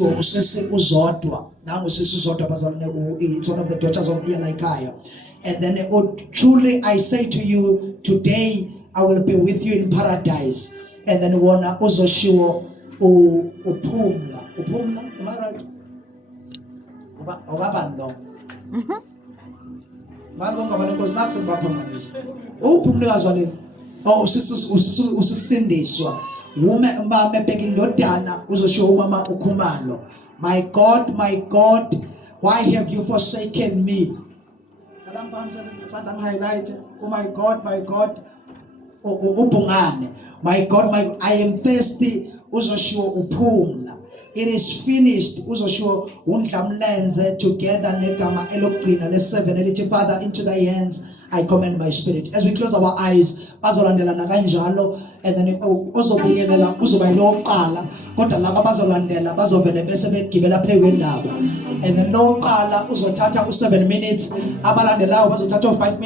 Usisi uzodwa nangu usisi uzodwa bazalwane it's one of the daughters of Eli. And then truly I say to you today I will be with you in paradise. And then wona uzoshiwo uphumla am I right? Ungaba lo manje ngaba nkosi nakuse ngibaphamanisa uphumlikazi waleni usisindiswa uma bebheka indodana uzoshiwo umama ukhumalo. My God, why have you forsaken me? Highlight. Oh my God, ubungane. My God, I am thirsty. Uzoshiwo uphumla. It is finished. Uzoshiwo undlamlenze together negama elokugcina le7 elithi Father, into thy hands I commend my spirit. As we close our eyes, bazolandelana kanjalo, and then uzobukelela uzoba yiloqala kodwa laba bazolandela bazovele bese begibela phezu kwendaba. And then loqala uzothatha u7 minutes, abalandelayo bazothatha 5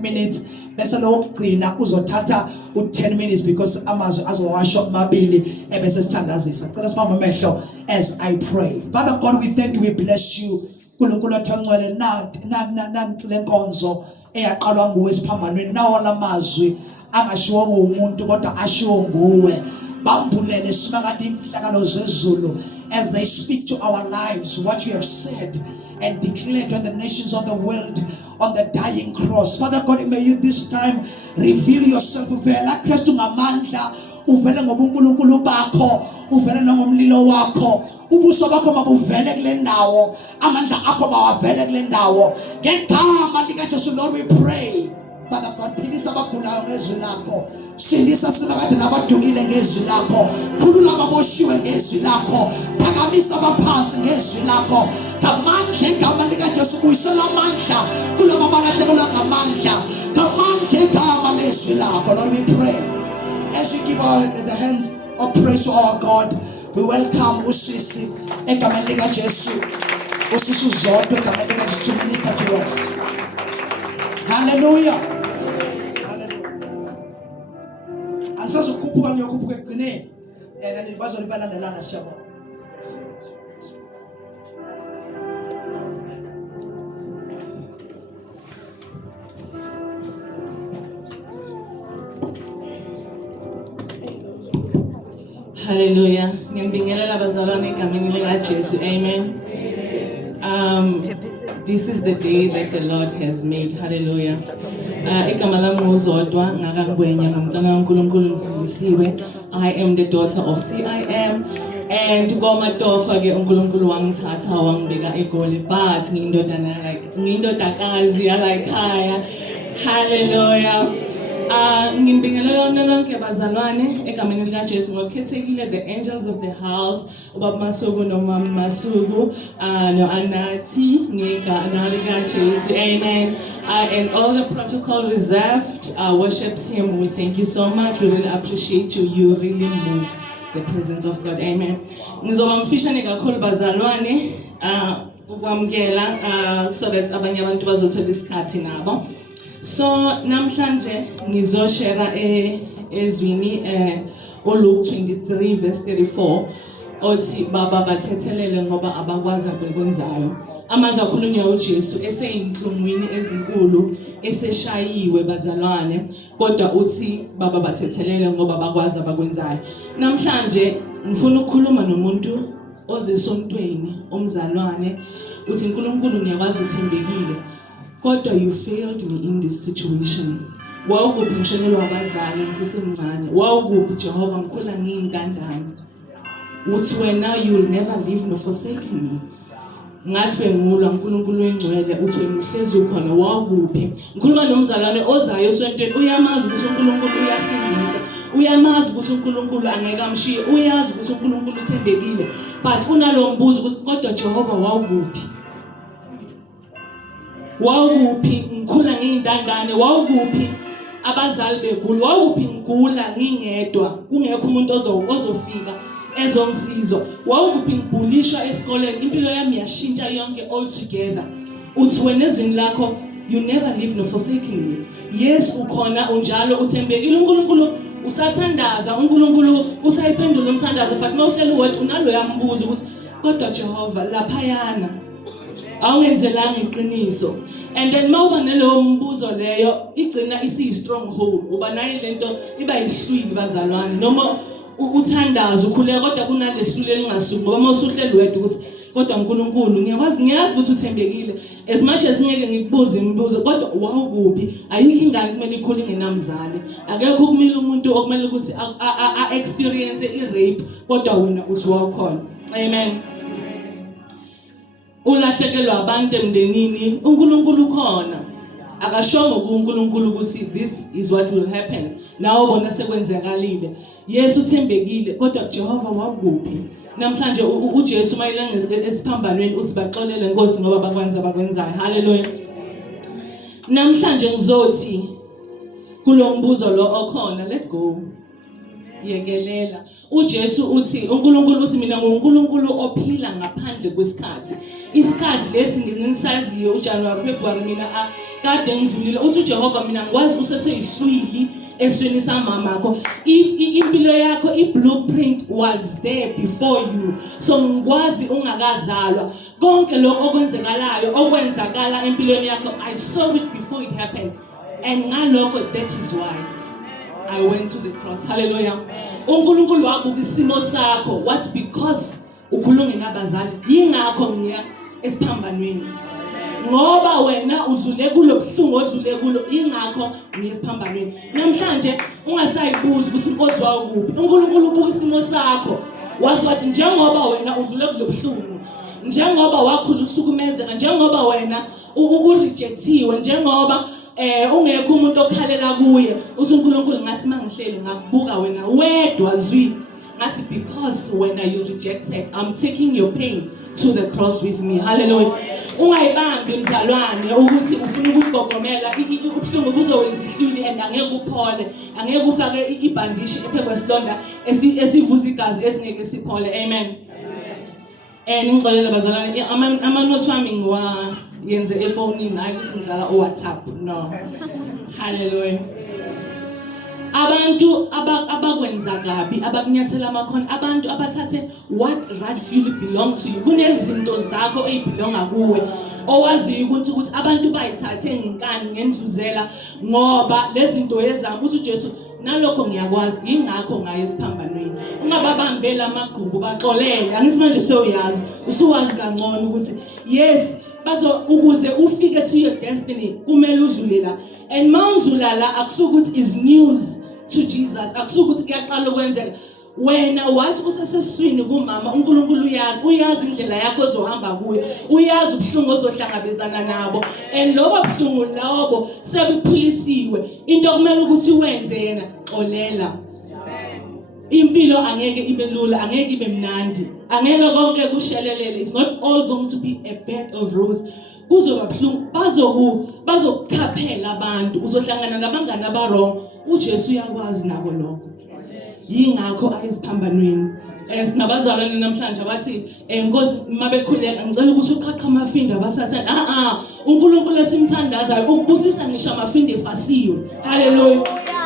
minutes, bese lokugcina uzothatha u10 minutes because amazwi azowasho mabili ebese sithandazisa. Cela sibambe amehlo as I pray. Father God, we thank you, we bless you. uNkulunkulu othangcwele nanti lenkonzo eyaqalwa nguwe esiphambanweni nawo lamazwi angashiwo ngumuntu kodwa ashiwo nguwe. Bambulele simakade imfihlakalo zezulu as they speak to our lives what you have said and declared on the nations of the world on the dying cross. Father God, may you this time reveal yourself. Uvela Kristu ngamandla, uvele ngobuNkulunkulu bakho, uvele ngomlilo wakho. Ubuso bakho mabuvele kule ndawo, amandla akho mawavele kule ndawo. Ngegama likaJesu Lord we pray. Father God, philisa abagulayo ngezwi lakho, sindisa simakade nabadukile ngezwi lakho, khulula ababoshiwe ngezwi lakho, phakamisa abaphansi ngezwi lakho. Ngamandla egama likaJesu uyisela amandla kulabo abalahlekelwa ngamandla, ngamandla egama lezwi lakho. Lord we pray as we give the hands of praise to our God. We welcome usisi egama likaJesu, usisi uzodwa egama likaJesu to minister to us. Hallelujah. Ansazokhuphuka ngiyokhuphuka egcineni and then bazolibalandelana siyabona. Hallelujah. Ngibingelela bazalwane egameni likaJesu. Amen. This is the day that the Lord has made. Hallelujah. Igama lami nguzodwa ngakangwenya ngomntwana kaNkulunkulu ngisindisiwe. I am the daughter of CIM and komatoho ke uNkulunkulu wangithatha wangibeka eGoli, but ngiyindodakazi yalayikhaya. Hallelujah. Ngibingelela nonke bazalwane egameni likaJesu ngokukhethekile, the angels of the house, ubaba Masuku nomama Masuku, no Anathi ngegama likaJesu. Amen. And all the protocol reserved, worship team, we thank you so much. We really appreciate you. You really move the presence of God. Amen. Ngizoba mfishane kakhulu bazalwane ukwamkela so that abanye abantu bazothola isikhathi nabo. So namhlanje ngizoshare ezwini Luke 23 verse 34 othi baba bathethelele ngoba abakwazi abekwenzayo. Amazwi akhulunywa uJesu eseyinhlungwini ezinkulu eseshayiwe bazalwane, kodwa uthi baba bathethelele ngoba bakwazi abakwenzayo. Namhlanje ngifuna ukukhuluma nomuntu ozesontweni omzalwane uthi uNkulunkulu ngiyakwazi uthembekile, kodwa you failed me in this situation. Wawukuphi ngishonelwa abazali ngisesemncane, wawukuphi Jehova ngikhula ngiyintandane, uthi wena you will never leave nor forsake me. Ngadlwengulwa uNkulunkulu wengcwele uthi wena uhlezi ukhona, wawukuphi? Ngikhuluma nomzalwane ozayo esontweni, uyamazi ukuthi uNkulunkulu uyasindisa, uyamazi ukuthi uNkulunkulu angeke amshiye, uyazi ukuthi uNkulunkulu uthembekile, but unalo mbuzo ukuthi kodwa Jehova wawukuphi? Wawukuphi ngikhula ngiyintandane, wawukuphi abazali begula, wawukuphi ngigula ngingedwa kungekho umuntu ozofika ezongisiza, wawukuphi ngibhulishwa esikoleni impilo yami yashintsha yonke all together. Uthi wena ezweni lakho you never leave nor forsake me. Yes ukhona unjalo uthembekile, uNkulunkulu usathandaza, uNkulunkulu usayiphendula umthandazo, but mawuhleli wedwa unalo yambuza ukuthi kodwa Jehova laphayana awungenzelanga iqiniso. And then mawuba naleyo mbuzo leyo igcina isi stronghold, uba nayo lento iba yihlwili bazalwane, noma uthandaza ukhuleka kodwa kunalehlule elingasuki, ngoba mawusuhleli wedwa ukuthi kodwa uNkulunkulu ngiyazi ukuthi uthembekile, as much as ngeke ngikubuze imibuzo kodwa wawukuphi, ayikho ingane kumele ikhule ngenamzali, akekho kumele umuntu okumele ukuthi experience i-rape kodwa wena uthi wakhona. Amen. Ulahlekelwa abantu emndenini, uNkulunkulu khona akashongo kuNkulunkulu ukuthi this is what will happen, nawo bona sekwenzakalile. Yesu uthembekile kodwa Jehova wakuphi? Namhlanje uJesu mayelanga esiphambanweni uthi baxolele Nkosi ngoba bakwenzayo. Hallelujah. Namhlanje ngizothi kulombuzo lo okhona, let go, yekelela. uJesu uthi, uNkulunkulu uthi mina nguNkulunkulu ophila ngaphandle kwesikhathi. Isikhathi lesi nginisaziyo uJanuary February mina kade ngidlulile. Uthi uJehova mina ngikwazi useseyihlwili esweni samamakho. Impilo yakho i-blueprint was there before you. So ngikwazi ungakazalwa. Konke lokho okwenzakala empilweni yakho, I saw it before it happened. And ngalokho, that is why I went to the cross. Hallelujah. uNkulunkulu wabuka isimo sakho. What's because ukhulunge nabazali, yingakho ngiya esiphambanweni. Ngoba wena udlule kulo buhlungu odlule kulo, ingakho ngiya esiphambanweni. Namhlanje ungasayibuza ukuthi Nkosi wakuphi. uNkulunkulu ubuka isimo sakho. Wathi njengoba wena udlule kulo buhlungu, njengoba wakhula uhlukumezeka, njengoba wena urejectiwe, njengoba ungekho umuntu okhalela kuye, uNkulunkulu ngathi mangihleli ngakubuka wena wedwa zwi, ngathi because when you rejected, I'm taking your pain to the cross with me. Hallelujah. Ungayibambi mzalwane ukuthi ufuna ukugogomela ubuhlungu buzowenza ihluli and angeke uphole, angeke ufake ibhandishi ephe kwesilonda esivuza igazi esingeke siphole. Amen. Ngixolela bazalwane, ama-notes wami yenze efonini, hayi kusingidlala WhatsApp. No. Hallelujah. Abantu abakwenza kabi, abakunyathela amakhono, abantu abathathe what rightfully belongs to you. Kunezinto zakho ezibelonga kuwe owaziyo ukuthi abantu bayithathe ngenkani ngendluzela ngoba lezinto ezami. Uthi uJesu nalokho ngiyakwazi, ingakho ngaye esiphambanweni. Ungababambela amagqubu baxolele. Angithi manje sewuyazi, usuwazi kangcono ukuthi yes, ukuze ufike to your destiny kumele udlule la. And mawudlula la akusukuthi is news to Jesus, akusukuthi kuyaqala ukwenzeka. Wena wathi useseswini kumama, uNkulunkulu uyazi indlela yakho ozohamba kuyo, uyazi ubuhlungu ozohlangabezana nabo, and lobo buhlungu labo sebuphilisiwe. Into kumele ukuthi wenze yena, xolela. Impilo angeke ibe lula, angeke ibe mnandi, angeke konke kushelelele. It's not all going to be a bed of roses. Kuzoba buhlungu, bazokukhaphela abantu, uzohlangana nabangani abarong. uJesu uyakwazi nabo lokho, yingakho ayesiphambanweni. Sinabazalwane namhlanje abathi Nkosi mabekhuleka ngicela ukuthi uqhaqha amafinda abasathanda. uNkulunkulu esimthandazayo ukubusisa ngisho amafinda efasiwe. Hallelujah.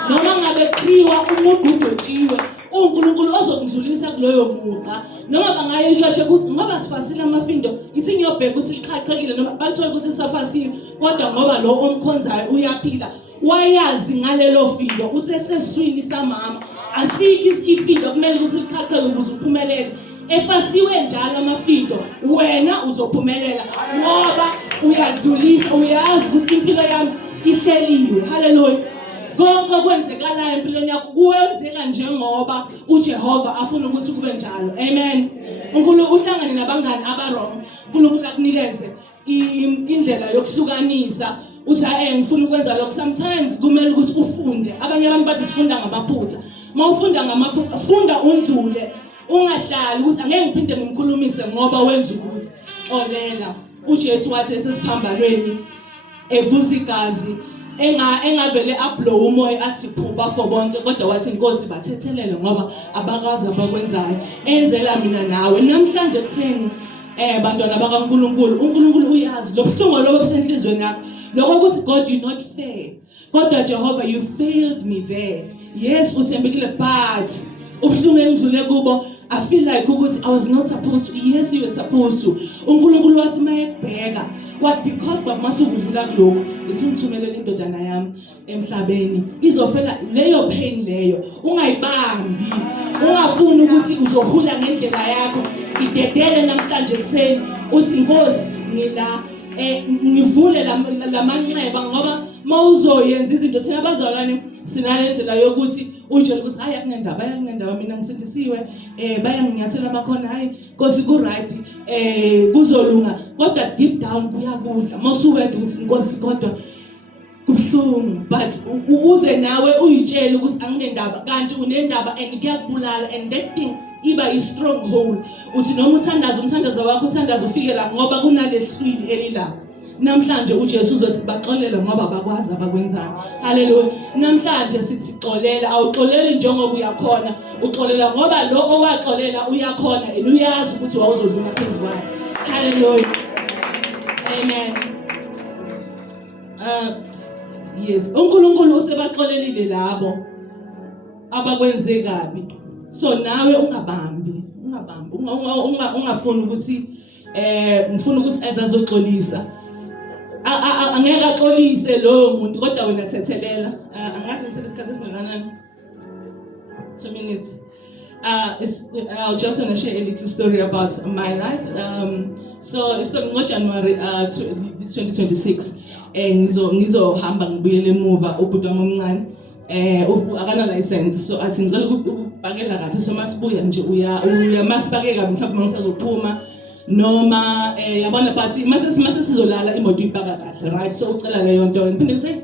Noma ngabe kuthiwa umuntu udotshiwe, uNkulunkulu ozokudlulisa kuloyo muqa. Noma bangaye kuyache ukuthi ngoba sifasile amafindo, ithi ngiyobheka ukuthi liqhaqhekile noma bathola ukuthi lisafasiwe, kodwa ngoba lo omkhonzayo uyaphila. Wayazi ngalelo findo useseswini samama. Asikho ifindo kumele ukuthi liqhaqheke ukuze uphumelele. Efasiwe njalo amafindo, wena uzophumelela ngoba uyadlulisa, uyazi ukuthi impilo yami ihleliwe. Hallelujah. Konke okwenzekala empilweni yakho kuwenzeka njengoba uJehova afuna ukuthi kube njalo. Amen. uNkulunkulu uhlangane nabangani abarong, uNkulunkulu akunikeze indlela yokuhlukanisa. Uthi ngifuna ukwenza lokho. Sometimes kumele ukuthi ufunde. Abanye abantu bathi sifunda ngamaphutha. Mawufunda ngamaphutha, funda undlule. Ungahlali ukuthi angeke ngiphinde ngimkhulumise ngoba wenza ukuthi. Xolela. uJesu wathi esesiphambanweni evuza igazi, engavele ablow umoya athi phupha for bonke, kodwa wathi Nkosi bathethelele ngoba abakazi abakwenzayo. Enzela mina nawe namhlanje kuseni bantwana bakaNkulunkulu. uNkulunkulu uyazi lo buhlungu lobo busenhlizweni yakho, lokho ukuthi God you not fair, kodwa Jehova you failed me there. Yes uthembekile, but ubuhlungu engidlule kubo I feel like ukuthi I was not supposed to. Yes, you were supposed to. uNkulunkulu wathi mayekubheka what because baba masukudlula kuloko ithi ngithumelele indodana yami emhlabeni izofela leyo pain leyo ungayibambi ungafuni ukuthi uzohula ngendlela yakho idedele namhlanje kuseni uthi inkosi ngila ngivule lamanxeba ngoba mawuzoyenza izinto thina abazalwane sinalendlela yokuthi utshela ukuthi hayi akunendaba mina ngisindisiwe bayanginyathela amakhona hayi Nkosi ku right kuzolunga kodwa deep down kuyakudla mawusuwedwa ukuthi Nkosi kodwa kubhlungu but uze nawe uyitshela ukuthi anginendaba kanti unendaba and kuyakubulala and that thing iba is stronghold uthi noma umthandazo wakho uthandazo ufike la ngoba kunalehlwili elila namhlanje uJesu uzothi baxolela ngoba bakwazi abakwenzana haleluya namhlanje sithi xolela awuxoleli njengoba uyakhona uxolela ngoba lo owaxolela uyakhona and uyazi ukuthi wawuzodlula phezulu haleluya amen yes uNkulunkulu usebaxolelile labo abakwenze kabi so nawe ungabambi ungafuni ukuthi ngifuna ukuthi azazoxolisa angeke axolise lo muntu kodwa wena thethelela angazi ngithethe isikhathi esingakanani 2 minutes I'll just want to share a little story about my life so it's on January 2026 ngizohamba ngibuyele emuva ubhuti wami omncane akana license so athi ngicela ukubhakela kahle so masibuya nje uya masibhake kabi mhlawumbe mangisazophuma noma yabona but mase sizolala imoto ipaka kahle right so ucela leyo nto ngiphinde ngithi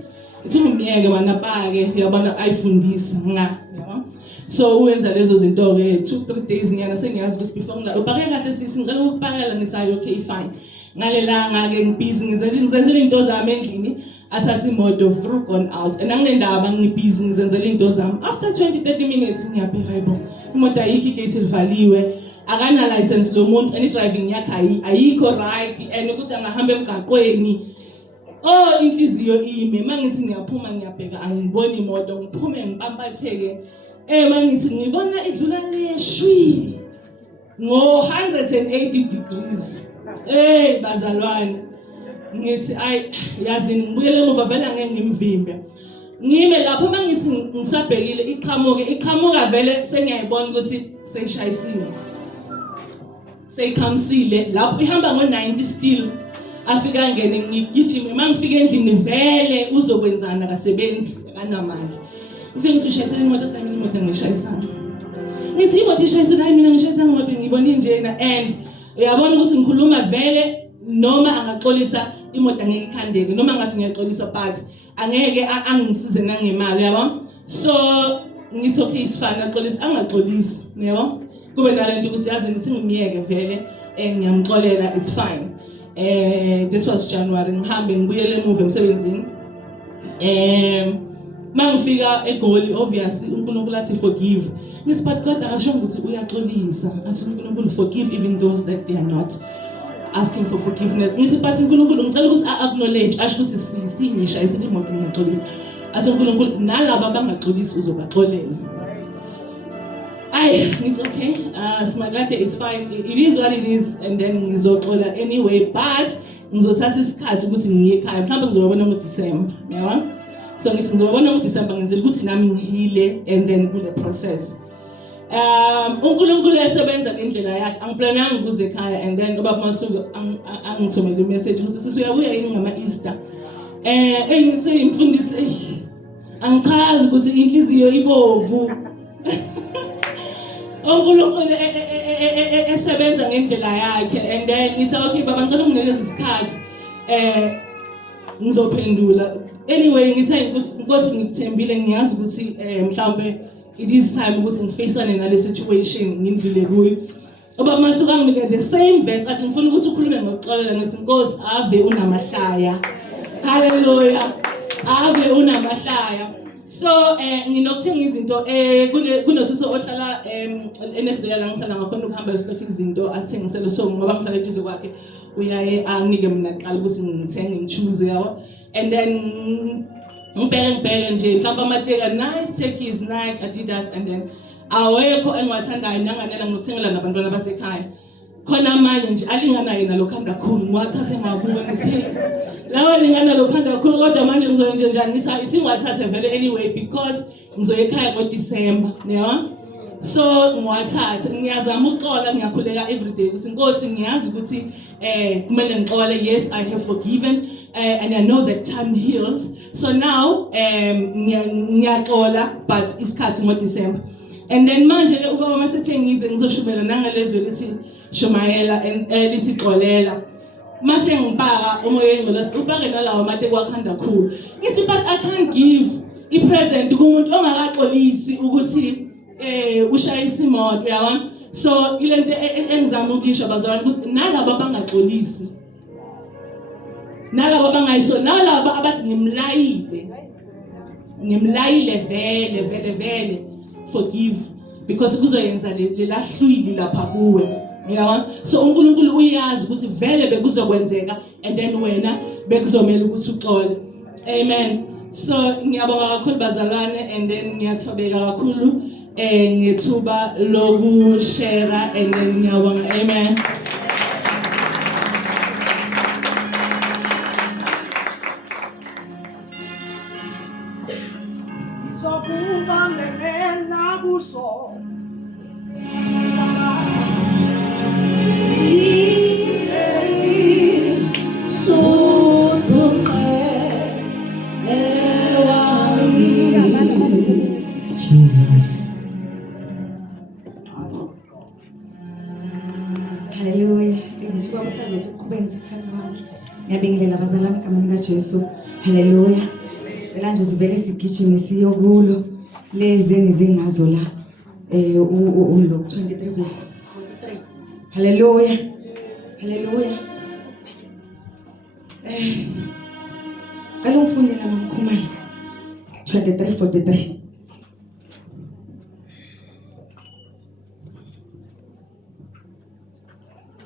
ithi ngimiyeke manapake yabona ayifundisa yabo so uyenza lezo zinto ke 2-3 days nyana sengiyazi ukuthi before ngibhake kahle sisi ngicela ukubhakela ngithi hayi okay fine ngalelanga ke ngibusy ngizenzela into zami endlini athatha imoto through gone out and anginendaba ngibusy ngizenzela into zami after 20-30 minutes ngiyabheka hayibo imoto ayikho igate livaliwe akana license lo muntu and driving yakhe ayikho right and ukuthi angahamba emgaqweni inhliziyo ime mangithi ngiyaphuma ngiyabheka angiboni imoto ngiphume ngipampatheke mangithi ngibona idlula leshwi ngo 180 degrees bazalwane ngithi ay yazini ngibuyele emuva vela ngeke ngimvimbe ngime lapho mangithi ngisabhekile iqhamuka vele sengiyayibona ukuthi seyishayisile seyikhamsile lapho ihamba ngo90 still afika ngene ngigijima mangifika endlini vele uzokwenzana kasebenzi kanamali ufike ngithi ushayisela imoto sami imoto ngishayisana ngithi imoto ishayisela hayi mina ngishayisana imoto ngibona njena and uyabona ukuthi ngikhuluma vele noma angaxolisa imoto angeke ikhandeke noma ngathi ngiyaxolisa but angeke angisize nangemali yabo so ngithi okay isifana axolisa angaxolisi yabo kube nalento ukuthi yazi ngithi ngimiyeke vele ngiyamxolela it's fine this was January ngihambe ngibuyele emuva emsebenzini mangifika eGoli obviously uNkulunkulu athi forgive ngithi but God akasho ukuthi uyaxolisa athi uNkulunkulu forgive even those that they are not asking for forgiveness ngithi but uNkulunkulu ngicela ukuthi acknowledge asho ukuthi sinyishayisile imoto ngiyaxolisa athi uNkulunkulu nalabo abangaxolisi uzobaxolela it's okay simakade it's fine it is what it is and then ngizoxola anyway but ngizothatha isikhathi ukuthi ngiye ekhaya mhlawumbe ngizobona ngoDecember yabona so ngithi ngizobona ngoDecember ngenzela ukuthi nami ngihile and then kule process uNkulunkulu esebenza ngendlela yakhe angiplananga ukuze ekhaya and then ubaba Masuku angithumela imessage ukuthi sisuyabuya yini ngama Easter engithi imfundisi angichazi ukuthi inhliziyo ibovu uNkulunkulu esebenza ngendlela yakhe and then ngithi okay baba ngicela unginikeze isikhathi ngizophendula anyway ngithi inkosi ngithembile ngiyazi ukuthi mhlawumbe it is time ukuthi ngifacane nale situation ngindlule kuyo ubaba Masuku anginike the same verse athi ngifuna ukuthi ukhulume ngokuxolela ngithi inkosi ave unamahlaya hallelujah ave unamahlaya so nginokuthenga izinto kunosisi ohlala next door la ngihlala ngakhona ukuhamba estock izinto asithengisele so ngoba ngihlala eduze kwakhe uyaye anginike mina qala ukuthi ngithenge ngichoose yabo and then ngibheke nje mhlawumbe amateka nice turkeys Nike Adidas and then awekho engiwathandayo nanganela ngokuthengela nabantwana basekhaya khona amanye nje alingana yena lokhanda kakhulu ngiwathathe ngakuwe ngithi lawa lingana lokhanda kakhulu kodwa manje ngizoyenze njani ngithi ithi ngiwathathe vele anyway because ngizoya ekhaya ngoDecember yabona so ngiwathathe ngiyazama uxola ngiyakhuleka everyday ukuthi Nkosi ngiyazi ukuthi kumele ngixole yes I have forgiven and I know that time heals so now ngiyaxola but isikhathi ngoDecember and then manje ke ubaba masethe ngize ngizoshubela nangelezwe lithi shumayela lithi xolela mase ngipaka umoya engcolo ukuthi ubake nalawa mate kwakhanda kakhulu ngithi but I can't give I present kumuntu ongakaxolisi ukuthi ushayisa imoto yabona so ilento engizama ukisho bazalwane ukuthi nalabo bangaxolisi nalabo bangayiso nalabo abathi ngimlayile vele forgive because kuzoyenza lelahlwili lapha kuwe yabona so uNkulunkulu uyazi ukuthi vele bekuzokwenzeka and then wena bekuzomela ukuthi uxole amen so ngiyabonga kakhulu bazalwane and then ngiyathobeka kakhulu ngethuba loku share and then ngiyabonga amen sokuba memela kuso Jesus. Hallelujah. Ngithi kwabo sazothi ukuqhubeka ngithatha amandla. Ngiyabingelela abazalwane egameni likaJesu. Hallelujah. Cela nje sivele sigijime siyokulo lezi engizingazo la. Luke 23 verse 43. Hallelujah. Hallelujah. Cela ungifundele mamkhumalo. 23:43.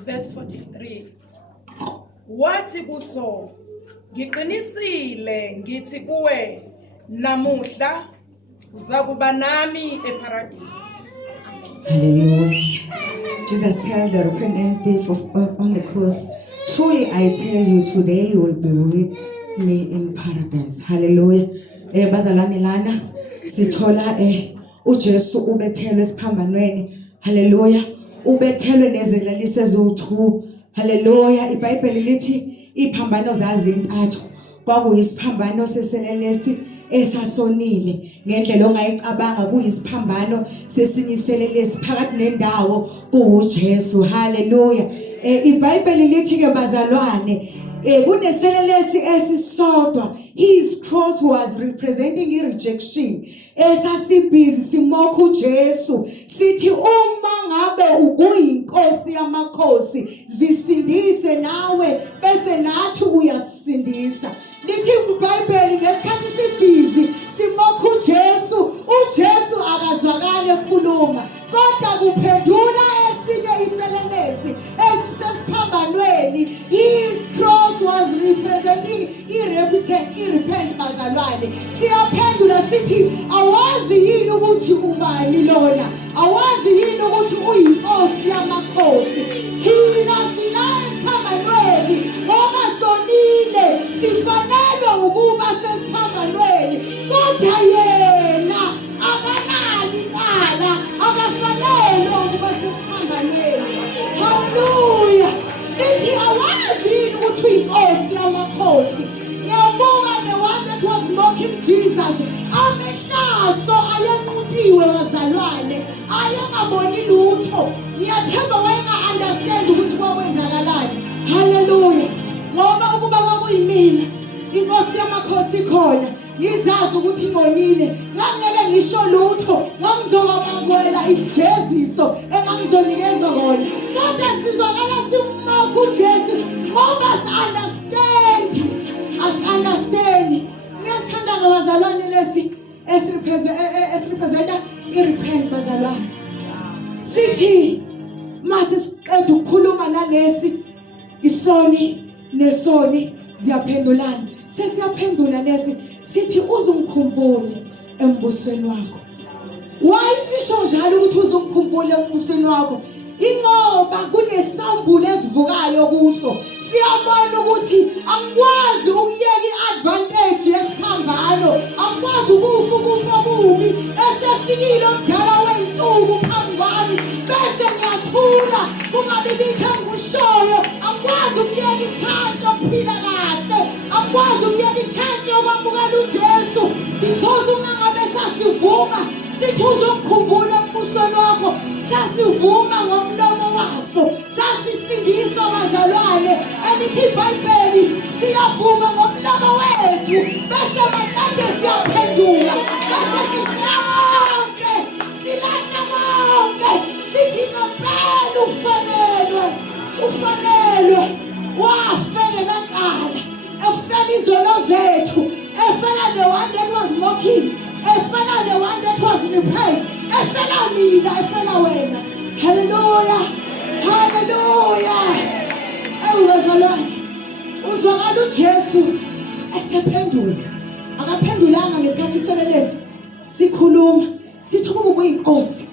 Verse 43 wathi kuso ngiqinisile ngithi kuwe namuhla uzakuba nami eparadise. Hallelujah. Jesus held the repentant thief on the cross. Truly I tell you today you will be with me in paradise. Hallelujah. Bazalwane lana sithola uJesu ubethelwe esiphambanweni. Hallelujah. Ubethelwe nezelaliso eziwu2. Hallelujah. iBhayibheli lithi iphambano zazintathu. Kwakuyisiphambano seselelesi esasonile ngendlela ongayicabanga kuyisiphambano sesinyiselelesi phakathi nendawo kuJesu. Hallelujah. iBhayibheli lithi ke bazalwane kuneselelesi esisodwa. His cross was representing rejection. Esasibhizi simokha uJesu sithi uma ngabe ubuyinkosi yamakhosi zisindise nawe bese nathi uyasindisa. Lithi iBhayibheli ngesikhathi sibhizi simokha uJesu akazwakali ekhuluma kodwa kuphendula esinye iselelesi esisesiphambanweni. His cross was representing irepent bazalwane. Siyaphendula sithi awazi yini ukuthi ubani lona? Awazi yini ukuthi uyinkosi yamakhosi? Thina sila esiphambanweni ngoba sonile sifanele ukuba sesiphambanweni kodwa yena akanali ikala akafanele ukuba sesiphambanweni. Hallelujah. Lithi awazi yini ukuthi uyinkosi yamakhosi? Ngiyabonga the one that was mocking Jesus. Amehlaso ayenqutiwe bazalwane ayengaboni lutho. Ngiyathemba wayenga-understand ukuthi kwakwenzakalani. Hallelujah. Ngoba ukuba kwakuyimina inkosi yamakhosi ikhona ngizazi ukuthi ngonile ngangeke ngisho lutho ngangizokwamakwela isijeziso engangizonikezwa kona kodwa sizwakala simokha uJesu ngoba understand. Ngiyasithanda ke bazalwane lesi esirepresenta irepent bazalwane. Sithi mase siqeda ukukhuluma nalesi isoni nesoni ziyaphendulana. Sesiyaphendula lesi sithi uzungikhumbule embusweni wakho. wayisisho njalo ukuthi uzongikhumbula embusweni wakho ingoba kunesambulo ezivukayo kuso siyabona ukuthi angikwazi ukuyeka iadvantage yesiphambano angikwazi ukufa kubi esefikile omdala weinsuku phambi kwami bese ngiyathula kungabe bikho engushoyo angikwazi ukuyeka ichance yokuphila kahle angikwazi ukuyeka ichance yokwamukela uJesu because uma ngabe sasivuma sithi uzokukhumbula embusweni wakho sasivuma ngomlomo waso sasisindiswa bazalwane elithi iBhayibheli siyavuma ngomlomo wethu bese makade siyaphendula bese sishiya konke silahla konke sithi ngempela ufanelwe wafela nkala efela izono zethu efela the one that was mocking efela the one that was repaid efela mina efela wena hallelujah bazalwane uzwakala uJesu esephendula akaphendulanga ngesikhathi selelesi sikhuluma sithi kuba ubuyinkosi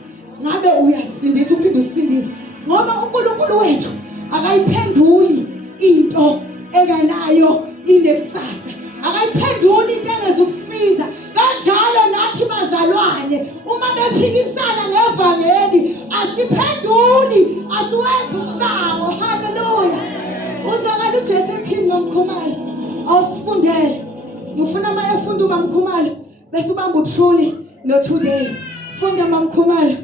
ngabe uyasindisa uphinde usindise ngoba uNkulunkulu wethu akayiphenduli into enganayo inekusasa akayiphenduli into engezukusiza kanjalo nathi bazalwane uma bephikisana ngevangeli asiphenduli asiwenzi umbango haleluya uzakala uJesu ethini nomkhumalo awusifundele ngifuna uma efunda umamkhumalo bese ubamba uthuli lo today funda mamkhumalo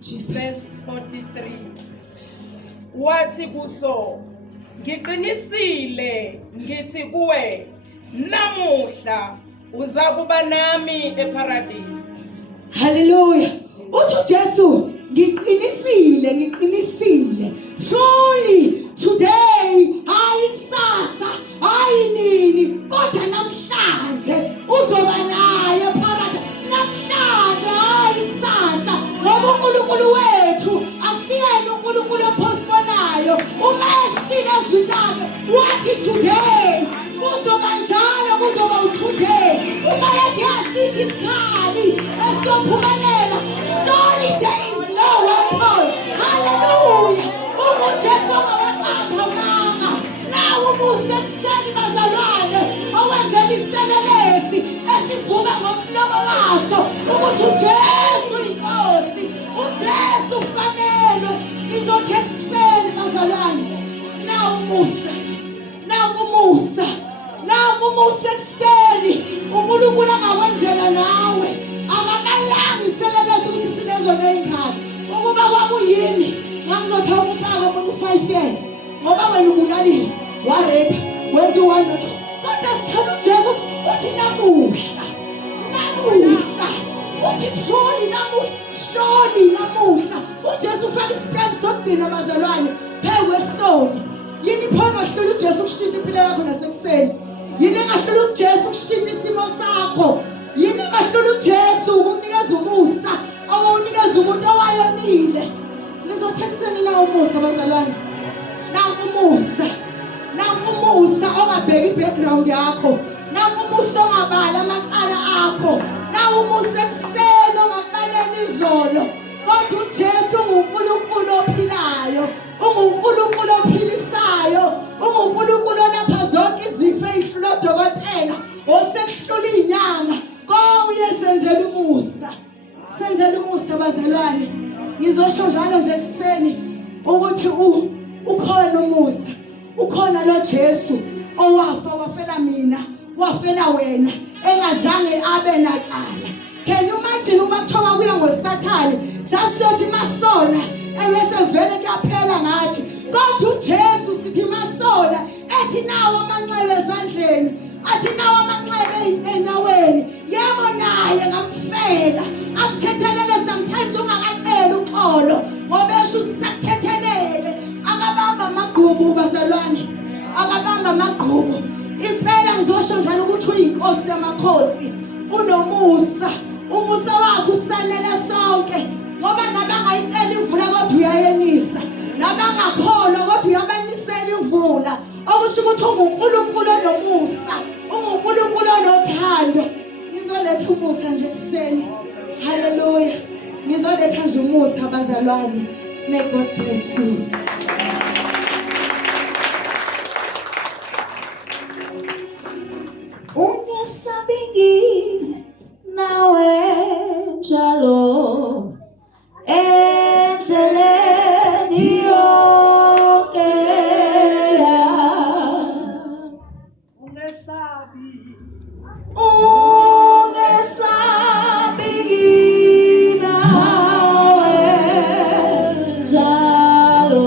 Jesus. Verse 43. Wathi kuso ngiqinisile ngithi kuwe namuhla uzakuba nami eparadise. Hallelujah. Uthi uJesu ngiqinisile truly today ayikusasa ayinini kodwa namhlanje uzoba naye eparadise namhlanje ayikusasa ngoba uNkulunkulu wethu akusiyena uNkulunkulu opostponayo uma eshila ezwilanga wathi today kuzoba njalo kuzoba utoday uma yathi asithi isikhali esiyophumelela surely there is no weapon hallelujah uJesu ongawaqamba manga nawo umusa ekuseni bazalwane owenzela iselelesi esivuma ngomlomo waso ukuthi uJesu inkosi uJesu ufanele izothi ekuseni bazalwane nawo umusa ekuseni uNkulunkulu angakwenzela nawe akabalanga iselelesi ukuthi sinezona inkani ukuba kwakuyimi ngangizothatha ukuphaka umuntu 5 years ngoba wena ubulalile warepa wenza u1 no 2 kodwa sithanda uJesu uthi namuhla uthi surely namuhla uJesu ufaka istamp sokugcina bazalwane phezu kwesoni yini phona hlula uJesu kushintsha impilo yakho nasekuseni yini engahlula uJesu kushintsha isimo sakho yini engahlula uJesu ukunikeza umusa awunikeza umuntu owayonile ngizothekseni na umusa bazalwane nanku umusa ongabheki ibackground yakho nanku umusa ongabala amaqala akho nawo umusa ekuseni ongakubalela izolo kodwa uJesu unguNkulunkulu ophilayo unguNkulunkulu ophilisayo unguNkulunkulu olapha zonke izifo ezihlula odokotela osekuhlula inyanga uyesenzela umusa bazalwane ngizosho njalo nje ekuseni ukuthi ukhona umusa ukhona lo Jesu owafa wafela mina wafela wena engazange abe nakala can you imagine uma kuthiwa kuya ngoSathane sasiyothi masona ebese vele kuyaphela ngathi kodwa uJesu sithi masona ethi nawo amanxeba ezandleni athi nawo amanxeba enyaweni yebo naye ngamfela akuthethelele sometimes ungakacela uxolo ngoba esho sisakuthethelele akabamba amagqubu bazalwane akabamba amagqubu impela ngizosho njalo ukuthi uyinkosi yamakhosi unomusa umusa wakho usanele sonke ngoba nabangayicela imvula kodwa uyayenisa nabangakholwa kodwa uyabanisela imvula kusho ukuthi unguNkulunkulu onomusa, unguNkulunkulu onothando. Ngizoletha umusa nje kuseni. Hallelujah. Ngizoletha nje umusa bazalwane. May God bless you. Ungesabingi nawe njalo endleleni yonke ungesabingi nawe njalo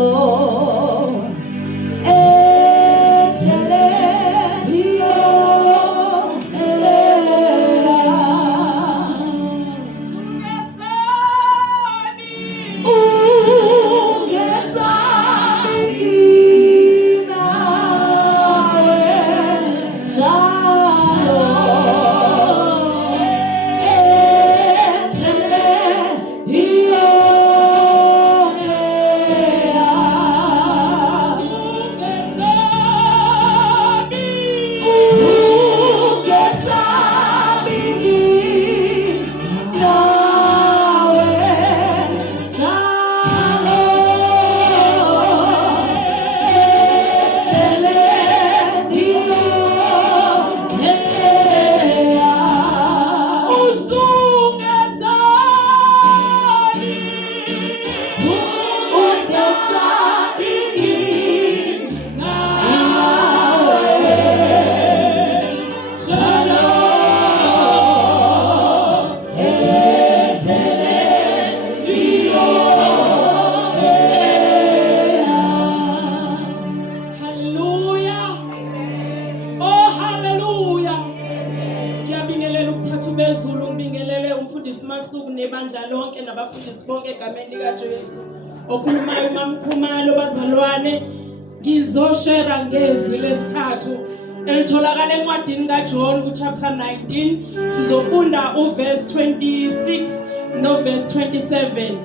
endleleni yonke ungesabingi nawe njalo endleleni yonke ungesabingi nawe njalo endleleni yonke ungesabingi nawe njalo Hallelujah. Oh, hallelujah. Ngiyabingelela ukuthatha ubezulu, ngibingelele umfundisi Masuku nebandla lonke nabafundisi bonke egameni likaJesu. Okhulumayo uMamkhumalo bazalwane, ngizoshare ngezwi lesithathu elitholakala encwadini kaJohn ku-chapter 19. Sizofunda uverse 26 noverse 27.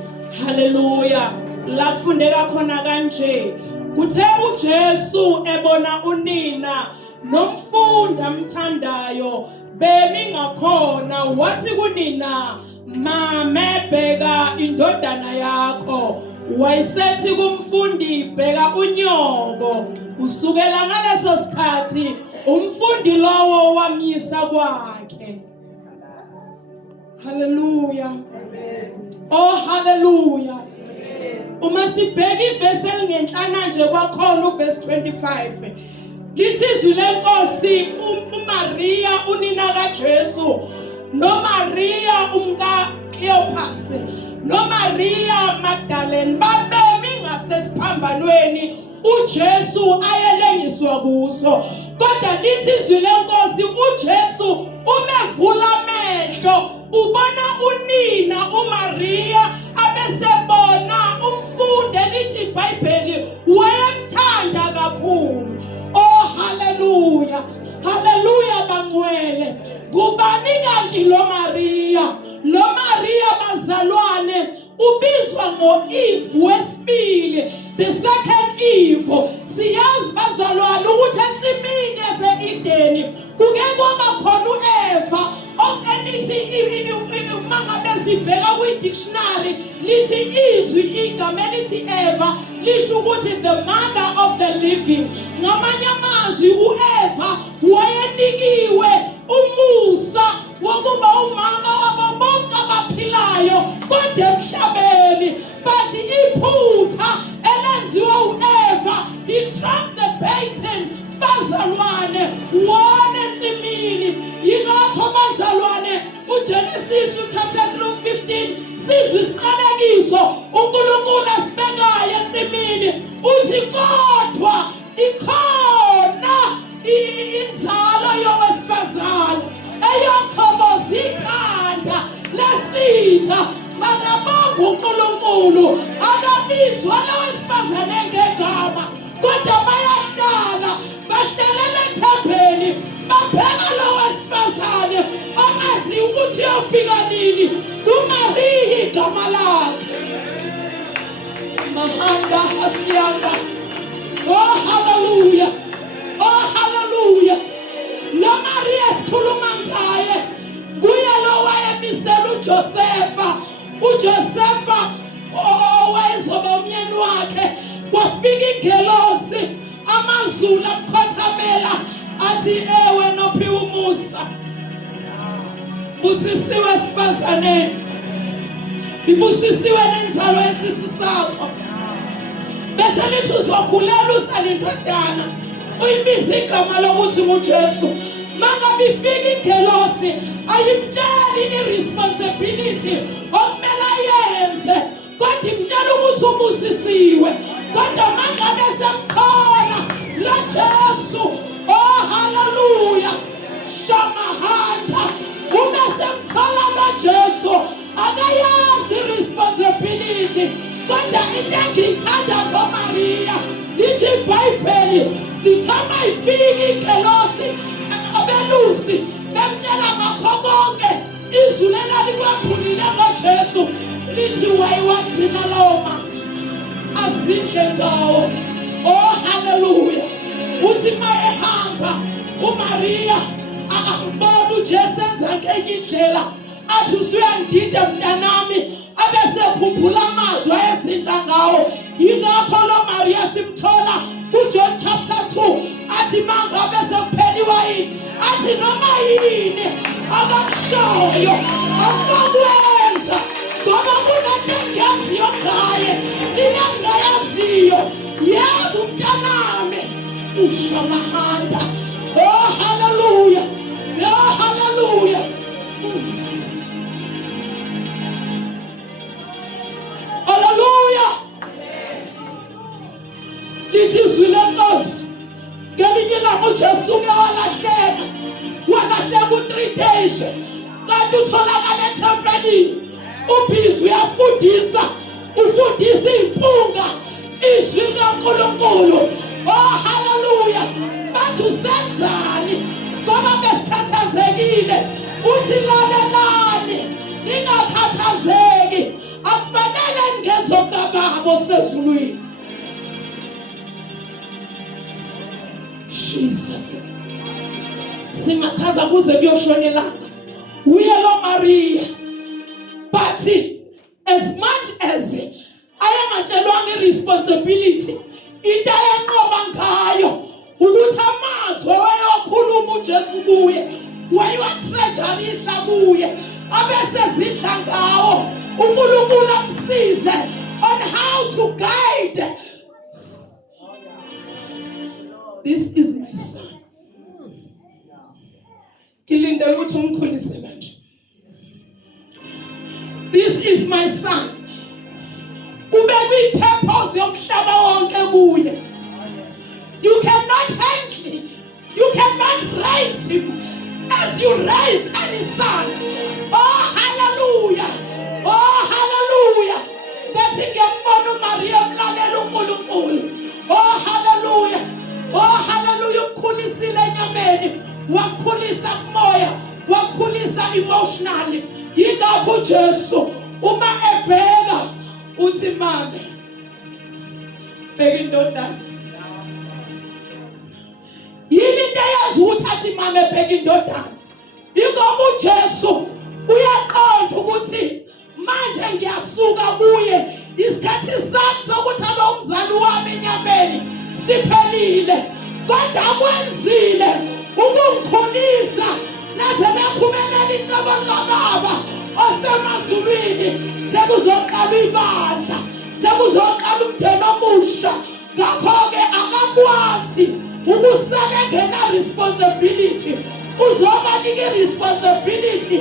Hallelujah. La kufundeka khona kanje. Kuthe uJesu ebona unina nomfundi amthandayo bemi ngakhona, wathi kunina, mame bheka indodana yakho. Wayesethi kumfundi, bheka unyobo. Kusukela ngaleso sikhathi umfundi lowo wamyisa kwakhe. Hallelujah. Oh, hallelujah. Uma sibheka ivesi elingenhlana nje kwakhona uverse 25, lithi izwi lenkosi uMaria unina kaJesu noMaria umka Cleopas noMaria Magdalene babemi ngasesiphambanweni uJesu ayelengiswa kuso. Kodwa lithi izwi lenkosi uJesu umevula amehlo ubona unina uMaria abesebona umfundi elithi iBhayibheli wayemthanda kakhulu. Oh, hallelujah. Hallelujah bangcwele. Kubani kanti lo Maria? Lo Maria bazalwane ubizwa ngoEve wesibili, the second Eve. Siyazi bazalwane ukuthi ensimini yase-Edeni kuke kwaba khona uEva. Elithi mangabe sibheka kwi-dictionary lithi izwi igama elithi Eva lisho ukuthi the mother of the living. Ngamanye amazwi uEva wayenikiwe umusa wokuba umama wabo bonke abaphilayo kodwa emhlabeni, but iphutha elenziwa uEva, he dropped the baton bazalwane wona ensimini. Yingakho bazalwane uGenesis chapter 3:15 sizwe isiqalekiso uNkulunkulu asibekayo ensimini uthi kodwa ikhona inzalo yowesifazane eyokhoboza ikhanda lesitha. Makabonga uNkulunkulu akabizwa lowesifazane ngegama, kodwa bayahlala bahlelela ethempelini babheka lowesifazane amazi ukuthi uyofika nini. uMaria igama lakhe. Mahanda asiyanga. Oh, hallelujah. sikhuluma ngaye kuye lo wayemisela uJosefa. uJosefa owayezoba umyeni wakhe, kwafika ingelosi amazulu amkhothamela athi ewe nophiwe umusa, busisiwe sifazaneni, ibusisiwe nenzalo yesisu sakho. Bese lithi uzokhulela usalindodana, uyibiza igama lokuthi uJesu. Mangabe ifika ingelosi ayimtsheli irresponsibility okumele ayenze, kodwa imtshela ukuthi ubusisiwe. Kodwa mangabe semkhona lo Jesu, oh hallelujah, shamahanda, uma semkhona lo Jesu akayazi irresponsibility. Kodwa into engiyithanda ngoMaria lithi iBhayibheli sithoma ifika ingelosi abelusi bemtshela ngakho konke, izulu elalikwamphulile ngoJesu lithi wayewagcina lawo mazwi azinhle ngawo. Oh hallelujah. Uthi mayehamba uMaria akambona uJesu enza ngenye indlela, athi usuyandida mntanami, abese khumbula amazwi ayezindla ngawo. Yingakho lo Maria simthola kuJohn chapter 2 athi mangabe sekupheliwa yini, athi noma yini akakushoyo akukwenza, ngoba kunento engiyaziyo ngaye nina ngingayaziyo. Yebo mntanami ushamahanda. Oh hallelujah, oh hallelujah. Hallelujah. Lithi izwi lenkosi ngelinye ilanga uJesu ke walahleka u3 days, kanti utholakala ethempelini ubhizi uyafundisa, ufundisa impunga izwi likaNkulunkulu. Oh hallelujah. Bathi usenzani ngoba besikhathazekile, uthi lalelani ningakhathazeki, akufanele ningenze okababo sezulwini. Jesus, singathaza kuze kuyoshona ilanga uye lo Maria, but as much as ayengatshelwanga irresponsibility, into ayenqoba ngayo ukuthi amazwi wayeyokhuluma uJesu kuye wayewatreasurisha kuye, abese zidla ngawo uNkulunkulu amsize on how to guide. This is my son. Kilindele ukuthi umkhulise kanje. This is my son. Ubekwe ipurpose yomhlaba wonke kuye. You cannot handle him. You cannot raise him as you raise any son. Oh hallelujah. Oh hallelujah. Ngathi ngiyambona uMaria mlalela uNkulunkulu. Oh hallelujah. Oh hallelujah. Ukhulisile enyameni, wakhulisa kumoya, wakhulisa emotionally. Yingakho uJesu uma ebheka uthi mame bheka indodana. Yini into eyenza ukuthi athi mame bheka indodana? Yingoba uJesu uyaqonda ukuthi manje ngiyasuka kuye, isikhathi sami sokuthi abe umzali wami enyameni siphelile, kodwa akwenzile ukungikhulisa naze laphumelela inqobo kababa osemazulwini. Sekuzoqala ibandla, sekuzoqala umndeni omusha. Ngakho-ke akakwazi ukusala engena responsibility, uzobanika responsibility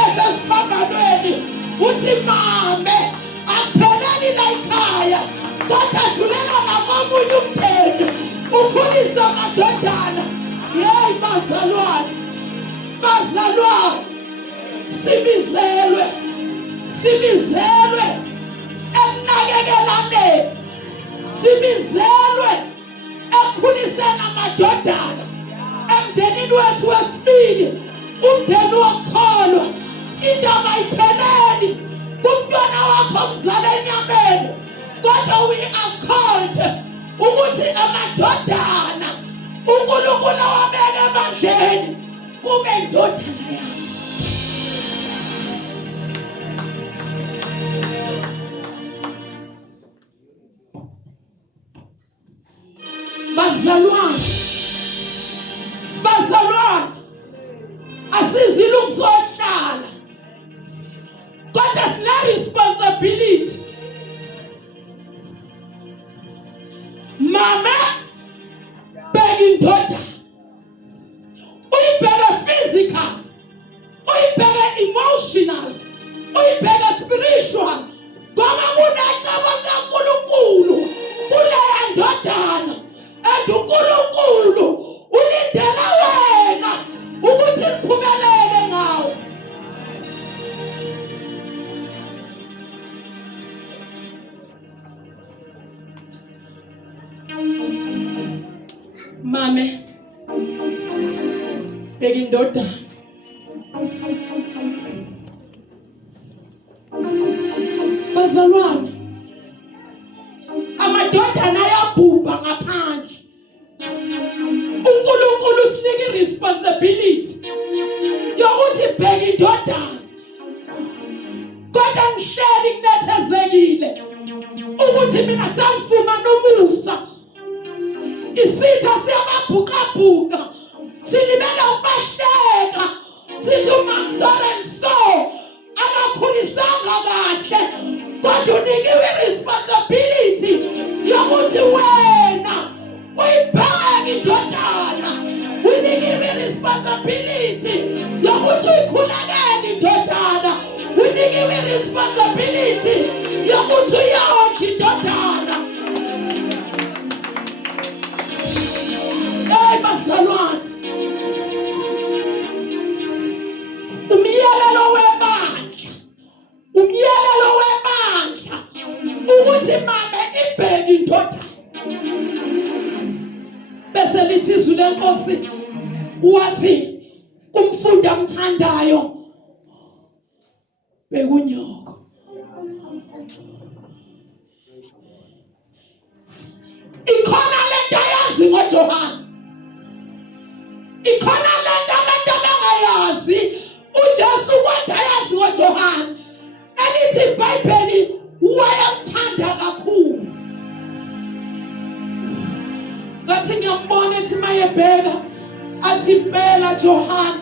esesiphambanweni. Uthi mame akupheleli la ekhaya, kodwa dlulela nakomunye umndeni ukhulisa amadodana. Yeyi bazalwane, bazalwane, sibizelwe ekunakekelaneni, sibizelwe ekukhuliseni amadodana emndenini wethu wesibili, umndeni wokukholwa. Indaba ayipheleli kumntwana wakho mzala enyameni, kodwa we are called ukuthi amadodana uNkulunkulu awabeke ebandleni kube indodana yami. Bazalwane, asizile ukuzohlala, kodwa sine responsibility. Mama, bheka indoda, uyibheke physical, uyibheke emotional, uyibheke spiritual, ngoba kunaqaba kaNkulunkulu kuleya ndodana. uNkulunkulu ulindele wena ukuthi uphumelele ngawe. Mame, bheka indodana. Bazalwane, amadodana ayabhubha ngaphandle. uNkulunkulu usinike responsibility yokuthi bheka indodana. Kodwa ngihleli kunethezekile ukuthi mina sangifumana umusa. Isitha siyababhuqabhuqa, silibela ukubahleka, sithi uMamsorenso akakhulisanga kahle, kodwa unikiwe responsibility yokuthi wena uyibheke indodana. Unikiwe responsibility yokuthi uyikhulekele indodana. Unikiwe responsibility yokuthi uyondle indodana. Bazalwane, umyalelo webandla ukuthi mama ibheke indodana. Bese lithi izwi lenkosi wathi kumfundi amthandayo, bheka unyoko. Ikhona lento ayazi ngoJohane, ikhona lento abantu abangayazi. uJesu kodwa ayazi ngoJohane, elithi iBhayibheli wayemthanda kakhulu. Ngathi ngiyambona ethi mayebheka athi impela Johane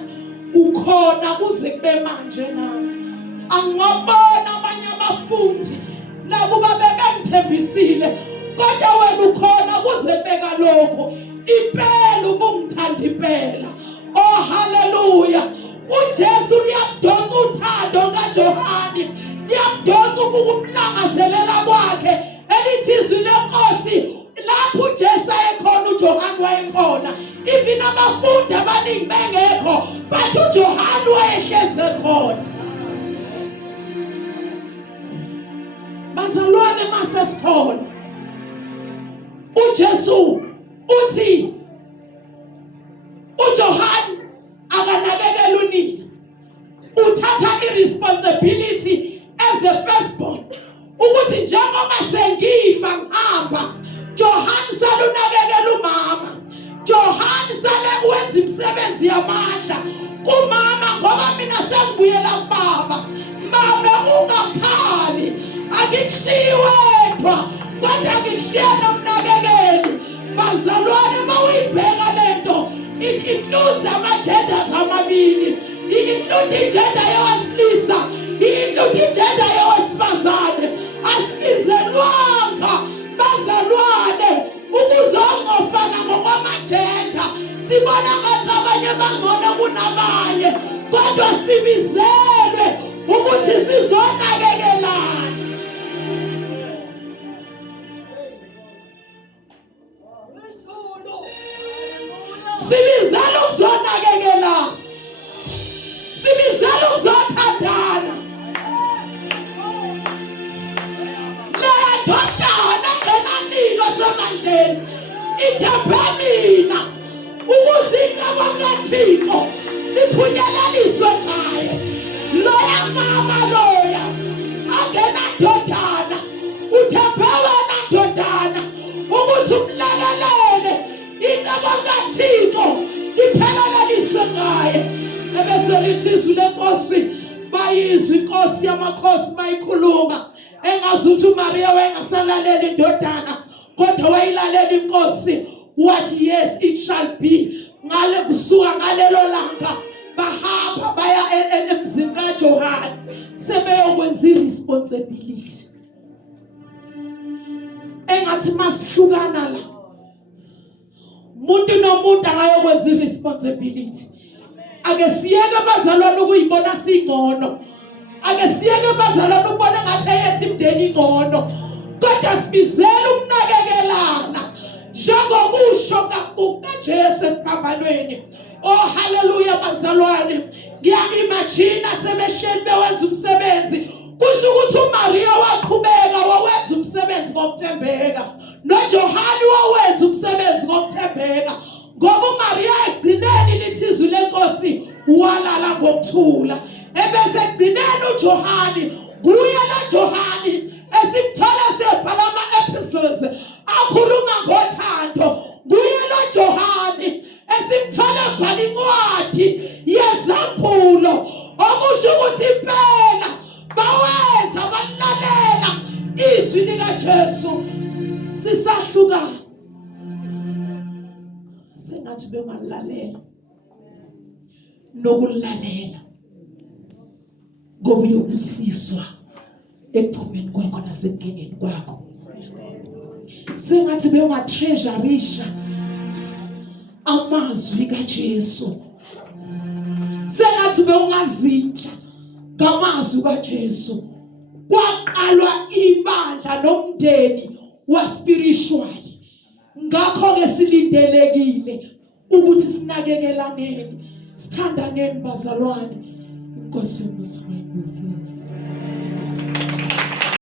ukhona kuze kube manje nami. Angibona abanye abafundi nakuba bebengithembisile, kodwa wena ukhona kuze beka lokho. Impela ubungithanda impela. Oh haleluya. uJesu liyadonsa uthando kaJohane, liyadonsa ukumlangazelela kwakhe. Elithi izwi lenkosi lapho uJesu ekhona uJohane wayekhona. Even abafundi abaningi bengekho, but uJohane wayehleze khona. Bazalwane masesikhona, uJesu uthi uJohane akanakekela unina, uthatha irresponsibility as the firstborn ukuthi njengoba sengifa ngihamba, Johane sale unakekela umama. Johane sale wenza imisebenzi yamandla kumama, ngoba mina sengibuyela kubaba. Mama ungakhali, angikushiyi wedwa, kodwa ngikushiya nomnakekeli. Bazalwane, mawuyibheka lento, it includes ama-genders amabili. It includes igender yowesilisa, it includes igender yowesifazane. Asibizelwanga bazalwane ukuzongofana ngokwamagenda. Sibona ngathi abanye bangcono kunabanye, kodwa sibizelwe ukuthi sizonakekelana. Sibizela ukuzonakekelana, sibizela ukuzothandana. Leya ndodana enganilo semandleni ithembe mina ukuze igama likaThixo liphunyeleliswe ngayo. Loya mama loya angena ndodana, uthembe wena ndodana ukuthi umlekelele igama likaThixo lipheleliswe ngaye ebese lithi izwi lenkosi bayizwe inkosi yamakhosi mayikhuluma engazuthi uMaria wayengasalaleli indodana kodwa wayilalela inkosi wathi yes it shall be ngale kusuka ngalelo langa bahamba baya emzini kaJohane sebeyokwenza irresponsibility engathi masihlukana la umuntu nomuntu akayokwenza irresponsibility ake siyeke bazalwane ukuyibona singcono ake siyeke bazalwane ukubona ngathi eyethi imndeni ingcono kodwa sibizela ukunakekelana njengokusho kaJesu esiphambanweni. Oh haleluya bazalwane, ngiya-imagine sebehleli bewenza umsebenzi kusho ukuthi uMaria waqhubeka wawenza umsebenzi ngokuthembeka noJohane wawenza umsebenzi ngokuthembeka ngoba uMaria egcineni lithi izwi lenkosi walala ngokuthula ebese egcineni uJohane kuye la Johane esimthola sebhala ama-epistles akhuluma ngothando kuye la Johane esimthola ebhala incwadi yezambulo okusho ukuthi impela bawenza balalela izwi likaJesu sisahlukana sengathi bengalalela nokulalela ngoba uyobusiswa ekuphumeni kwakho nasekungeneni kwakho sengathi bengatreasurisha amazwi kaJesu sengathi bewungazidla ngamazwi kaJesu kwaqalwa ibandla nomndeni waspiritually ngakho ke silindelekile ukuthi sinakekelaneni sithandaneni bazalwane inkosi yomuzamo ayibusise.